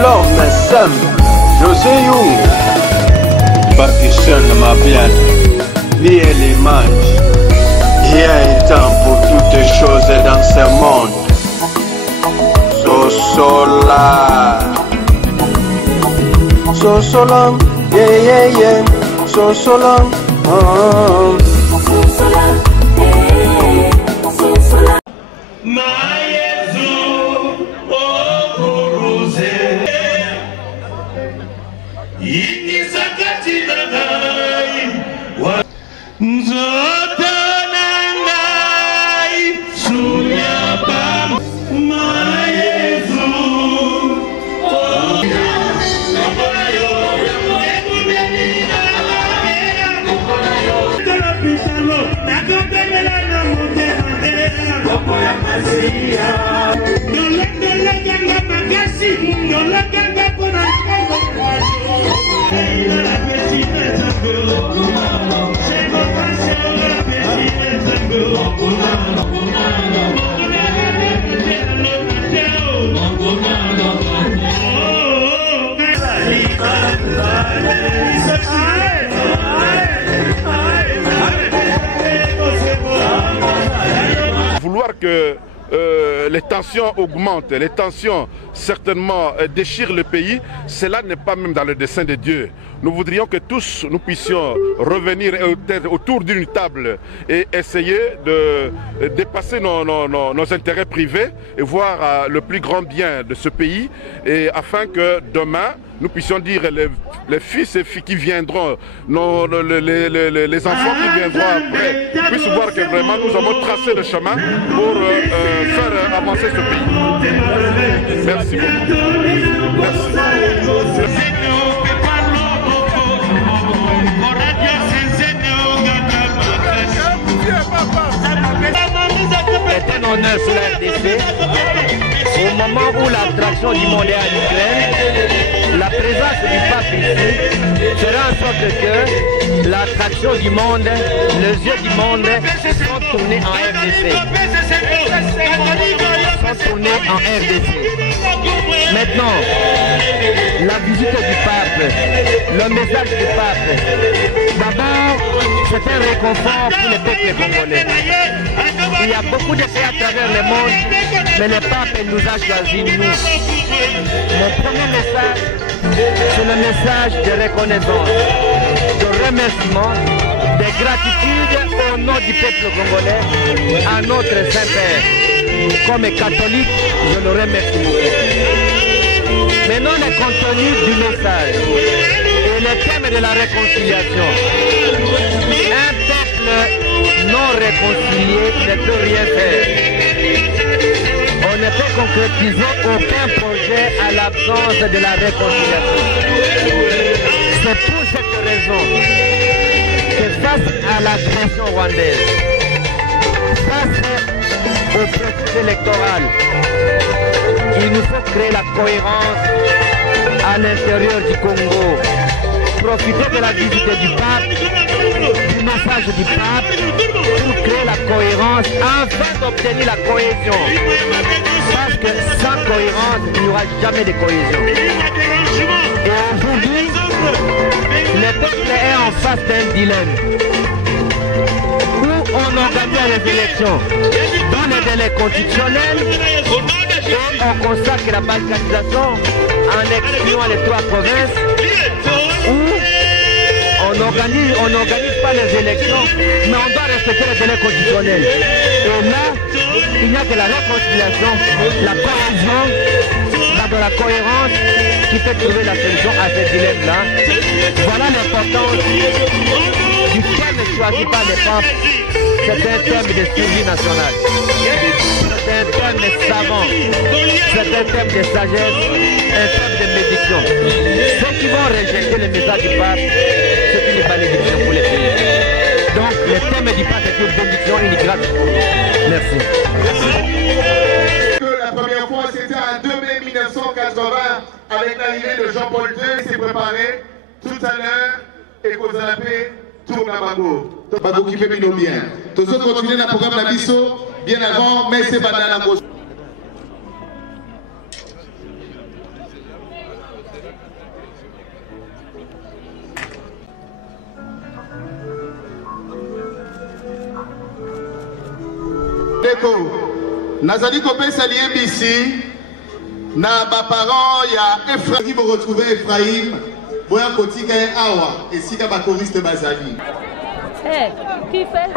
l'homme simple, José Young. Pakistan ma bien, vie et l'image. Il y a un temps pour toutes choses dans ce monde. Sosola, Sosola, yeah yeah yeah, Sosola, Sosola, hey, Sosola. Vouloir que les tensions augmentent, les tensions certainement déchirent le pays, cela n'est pas même dans le dessein de Dieu. Nous voudrions que tous nous puissions revenir autour d'une table et essayer de dépasser nos intérêts privés et voir le plus grand bien de ce pays, et afin que demain nous puissions dire les fils et filles qui viendront, les enfants qui viendront après, puissent voir que vraiment nous avons tracé le chemin pour faire avancer ce pays. Merci beaucoup. Merci. C'est un honneur sur la RDC. Au moment où l'attraction du monde est à l'Ukraine, la présence du pape ici fera en sorte que l'attraction du monde, les yeux du monde sont tournés en RDC. Sont tournés en RDC. Maintenant, la visite du pape, le message du pape, d'abord, c'est un réconfort pour le peuple congolais. Il y a beaucoup de pays à travers le monde, mais le pape nous a choisis, nous. Mon premier message, c'est le message de reconnaissance, de remerciement, de gratitude au nom du peuple congolais, à notre Saint-Père. Comme catholique, je le remercie beaucoup. Maintenant, le contenu du message et le thème de la réconciliation. Un peuple non réconcilié ne peut rien faire. On ne peut concrétiser aucun projet à l'absence de la réconciliation. C'est pour cette raison que face à l'agression rwandaise, face au processus électoral, il nous faut créer la cohérence à l'intérieur du Congo. Profiter de la visite du pape, du message du pape, pour créer la cohérence, afin d'obtenir la cohésion. Parce que sans cohérence, il n'y aura jamais de cohésion. Et aujourd'hui, le peuple est en face d'un dilemme. Où on organise les élections dans les délais constitutionnels et on consacre la balkanisation en excluant les 3 provinces, où on n'organise pas les élections, mais on doit respecter les délais constitutionnels. Et là, il n'y a que la réconciliation, la cohésion, dans la cohérence qui peut trouver la solution à ces dilemmes-là. Voilà l'importance du thème choisi par les papes. C'est un thème de survie nationale. C'est un thème savant. C'est un thème de sagesse, un thème de méditation. Ceux qui vont rejeter le message du pape, c'est une malédiction pour les pays. Donc le thème du pape est une bénédiction, une grâce. Merci. La première fois, c'était en 2 mai 1980, avec l'arrivée de Jean-Paul II, qui s'est préparé tout à l'heure, et qu'on a appelé Tour Nabango. Bago qui fait bien. Tous autres continuent dans le programme d'Abisso, bien avant, mais c'est pas dans la gauche. Deko, nazali kopesa liembisi na ba parents ya Ephraim pour retrouver Ephraim boya kotika awa esika ba choriste bazali. Qui fait?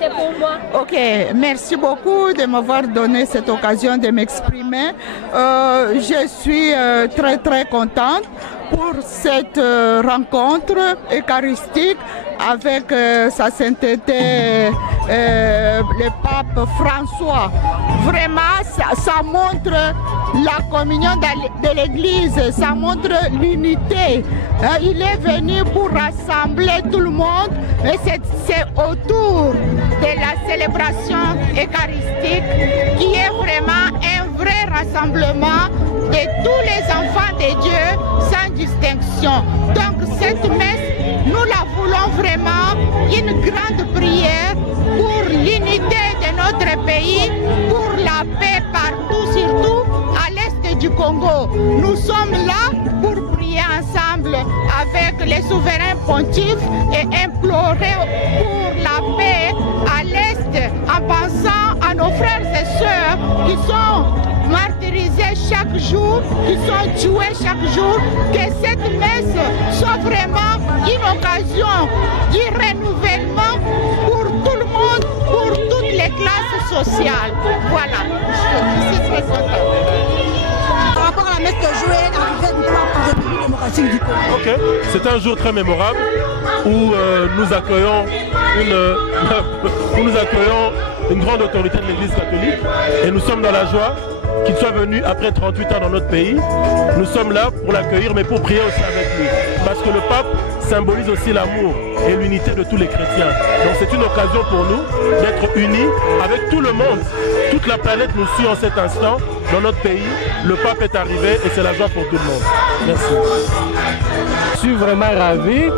C'est pour moi. Ok, merci beaucoup de m'avoir donné cette occasion de m'exprimer. Je suis très contente pour cette rencontre eucharistique avec sa sainteté le pape François. Vraiment, ça montre la communion de l'Église, ça montre l'unité. Il est venu pour rassembler tout le monde et c'est autour de la célébration eucharistique qui est vraiment un vrai rassemblement de tous les enfants de Dieu sans distinction. Donc cette messe, nous la voulons vraiment une grande prière pour l'unité de notre pays, pour la paix partout, surtout à l'est du Congo. Nous sommes là pour prier ensemble avec les souverains pontifes et implorer pour la paix à l'est en pensant à nos frères et sœurs qui sont martyrisés chaque jour, qui sont tués chaque jour, que cette messe soit vraiment une occasion du renouvellement pour tout le monde, pour toutes les classes sociales. Voilà, je suis très contente. Par rapport à la messe que jouée, arrivée du pape en République démocratique du Congo. Ok, c'est un jour très mémorable où nous accueillons une grande autorité de l'Église catholique et nous sommes dans la joie qu'il soit venu après 38 ans dans notre pays. Nous sommes là pour l'accueillir mais pour prier aussi avec lui. Parce que le pape symbolise aussi l'amour et l'unité de tous les chrétiens. Donc c'est une occasion pour nous d'être unis avec tout le monde. Toute la planète nous suit en cet instant. Dans notre pays, le pape est arrivé et c'est la joie pour tout le monde. Merci. Je suis vraiment ravi.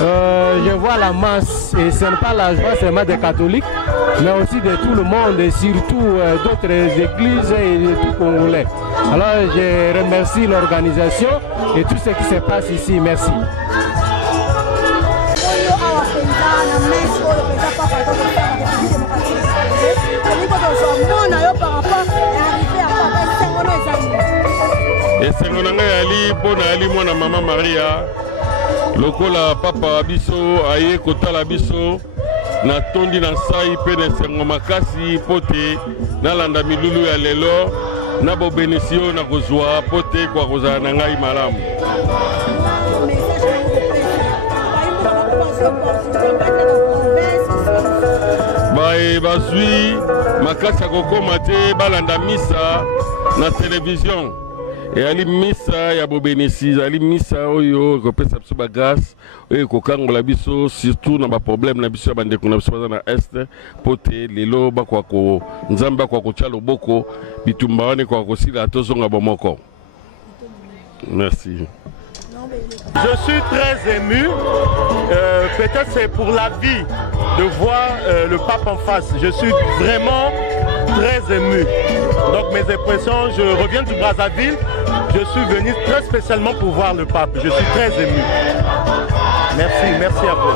Je vois la masse et ce n'est pas la joie seulement des catholiques, mais aussi de tout le monde et surtout d'autres églises et de tout Congolais. Alors je remercie l'organisation et tout ce qui se passe ici. Merci. esengo na ngai ali mpo na ali mwana mama Maria lokola papa biso aye kotala biso na tondi na sai mpe na esengo makasi mpo te nalanda milulu ya lelo na bobenisio na kozwa mpo te kwa kozala na ngai malamu. Bae bazwi makasi ya kokoma te balanda misa na télévision. Et ali misa ya bobenisi, ali misa oyo kopesa biso ba grâce, oyo kokangola biso surtout na ba problème na biso ya bandeko na biso baza na est, pote lelo bakwa ko nzamba kwa ko tshalo boko bitumba wane kwa ko sila tozonga bomoko. Merci. Je suis très ému, peut-être c'est pour la vie de voir le pape en face. Je suis vraiment très ému. Donc mes impressions, je reviens du Brazzaville, je suis venu très spécialement pour voir le pape. Je suis très ému. Merci à vous.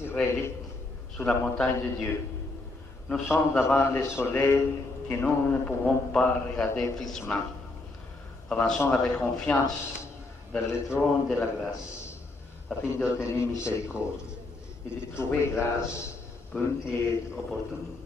Ici, relique sur la montagne de Dieu. Nous sommes devant le soleil que nous ne pouvons pas regarder fixement. Avançons avec confiance vers le trône de la grâce, afin d'obtenir miséricorde et de trouver grâce pour une aide opportune.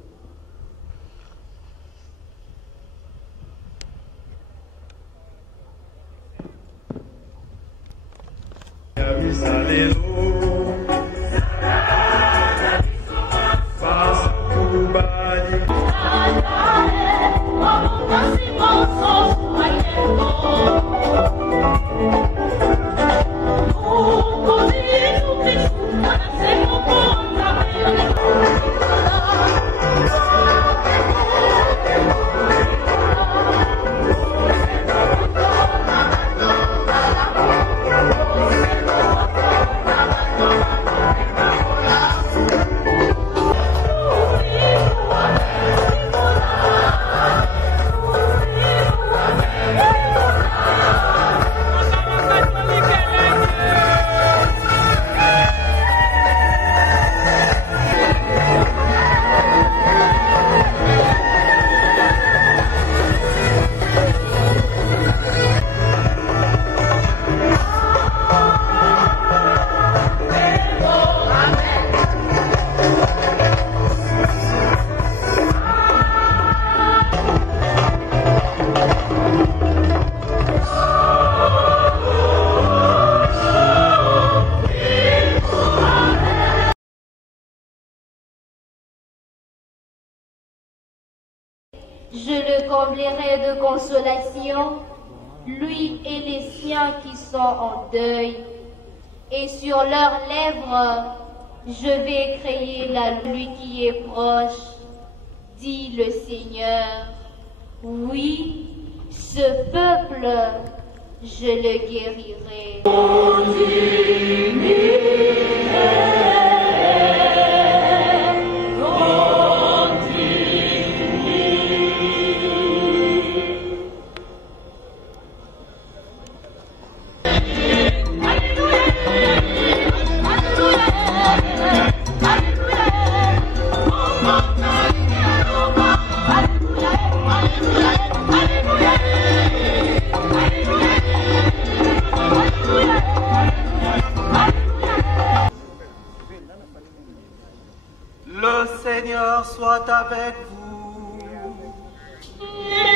Je le comblerai de consolation, lui et les siens qui sont en deuil. Et sur leurs lèvres, je vais créer la lui qui est proche, dit le Seigneur. Oui, ce peuple, je le guérirai. Le Seigneur soit avec vous. Et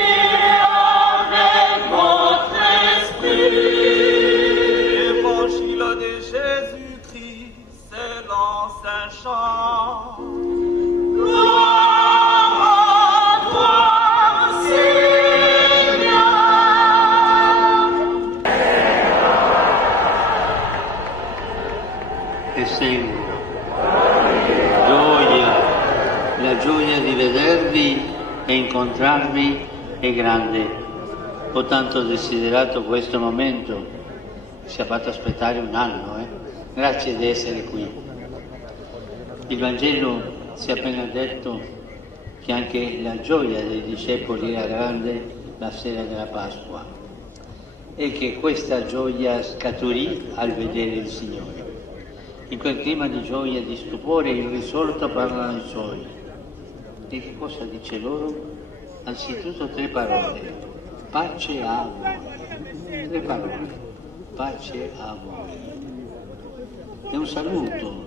avec votre esprit. Évangile de Jésus-Christ selon Saint Jean. Gloire à toi, Seigneur. E seguito. La gioia di vedervi e incontrarvi è grande. Ho tanto desiderato questo momento, ci ha fatto aspettare un anno. Grazie di essere qui. Il Vangelo si è appena detto che anche la gioia dei discepoli era grande la sera della Pasqua e che questa gioia scaturì al vedere il Signore. In quel clima di gioia e di stupore il risorto parla ai suoi. E che cosa dice loro? Anzitutto 3 parole. Pace a voi. 3 parole. Pace a voi. È un saluto,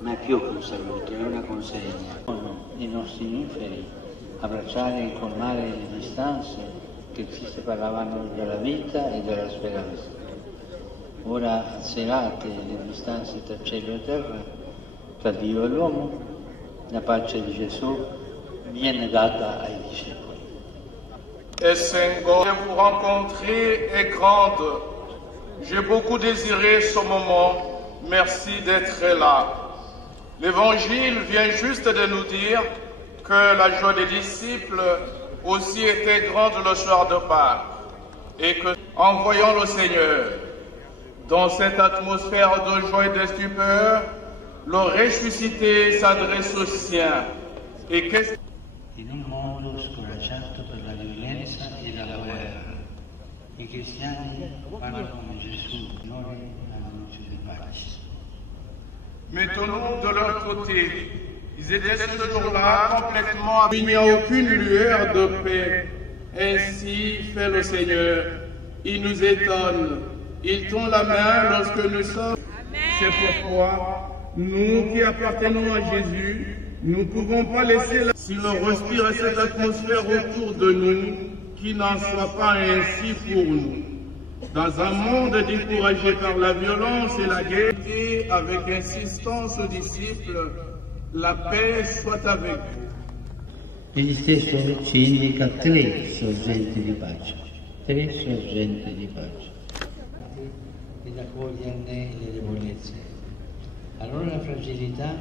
ma è più che un saluto, è una consegna. I nostri inferi abbracciare e colmare le distanze che ci separavano dalla vita e dalla speranza. Ora azerate le distanze tra cielo e terra, tra Dio e l'uomo, la pace di Gesù viene data ai discepoli. Et Seigneur, de vous rencontrer est grande. J'ai beaucoup désiré ce moment. Merci d'être là. L'Évangile vient juste de nous dire que la joie des disciples aussi était grande le soir de Pâques. Et que, en voyant le Seigneur, dans cette atmosphère de joie et de stupeur, le ressuscité s'adresse aux siens. E che... In un mondo scoraggiato per la violenza e la guerra, i cristiani parlano come Gesù, noi alla luce di pace. Mettons-nous de leur côté. Ils étaient ce jour-là complètement... Il n'y a aucune lueur de paix. Ainsi fait le Seigneur. Il nous étonne. Il tend la main lorsque nous sommes. C'est pourquoi, nous qui appartenons à Jésus, nous ne pouvons pas laisser si l'on respire cette atmosphère autour de nous, qu'il n'en soit pas ainsi pour nous. Dans un monde découragé par la violence et la guerre, et avec insistance aux disciples, la paix soit avec vous. Egli stesso ci indica tre sorgenti di pace, ed accoglierne le debolezze. Allora le fragilità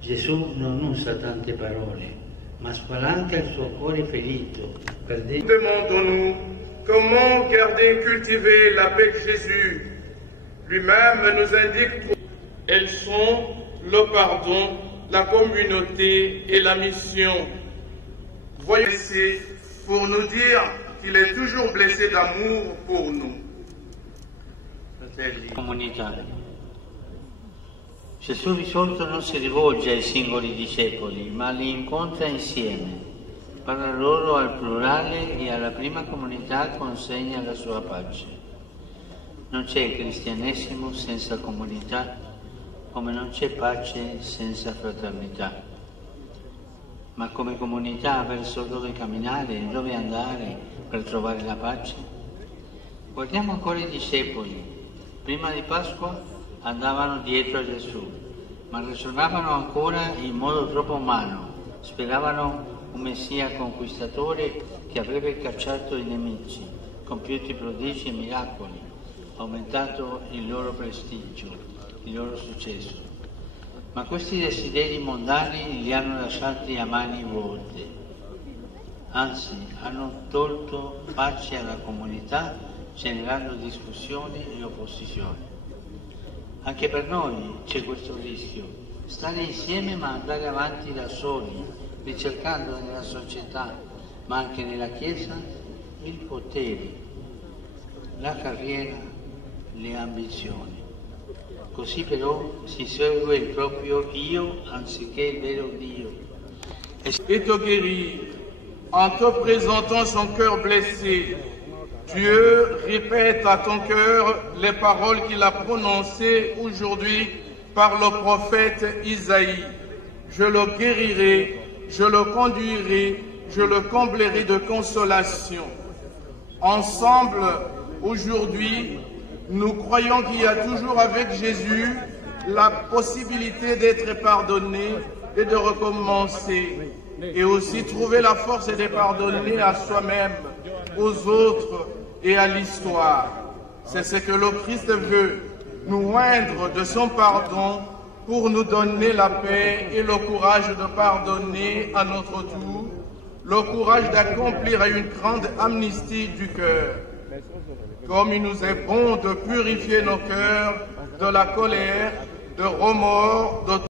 Gesù non usa tante parole, ma spalanca il suo cuore ferito. Demandons-nous comment garder et cultiver la paix que Jésus lui-même nous indique. Elles sont le pardon, la communauté et la mission. Voyez ici pour nous dire qu'il est toujours blessé d'amour pour nous. Comunità. Gesù risorto non si rivolge ai singoli discepoli, ma li incontra insieme. Parla loro al plurale e alla prima comunità consegna la sua pace. Non c'è cristianesimo senza comunità, come non c'è pace senza fraternità. Ma come comunità verso dove camminare, dove andare per trovare la pace? Guardiamo ancora i discepoli. Prima di Pasqua andavano dietro a Gesù, ma ragionavano ancora in modo troppo umano. Speravano un Messia conquistatore che avrebbe cacciato i nemici, compiuto prodigi e miracoli, aumentato il loro prestigio, il loro successo. Ma questi desideri mondani li hanno lasciati a mani vuote, anzi hanno tolto pace alla comunità, generando discussioni e opposizioni. Anche per noi c'è questo rischio, stare insieme ma andare avanti da soli, ricercando nella società, ma anche nella Chiesa, il potere, la carriera, le ambizioni. Così però si segue il proprio io anziché il vero Dio. Et te guérir en te présentant son cœur blessé. Dieu répète à ton cœur les paroles qu'il a prononcées aujourd'hui par le prophète Isaïe. Je le guérirai, je le conduirai, je le comblerai de consolation. Ensemble, aujourd'hui, nous croyons qu'il y a toujours avec Jésus la possibilité d'être pardonné et de recommencer. Et aussi trouver la force de pardonner à soi-même, aux autres et à l'histoire. C'est ce que le Christ veut, nous oindre de son pardon pour nous donner la paix et le courage de pardonner à notre tour, le courage d'accomplir une grande amnistie du cœur. Comme il nous est bon de purifier nos cœurs de la colère, de remords, de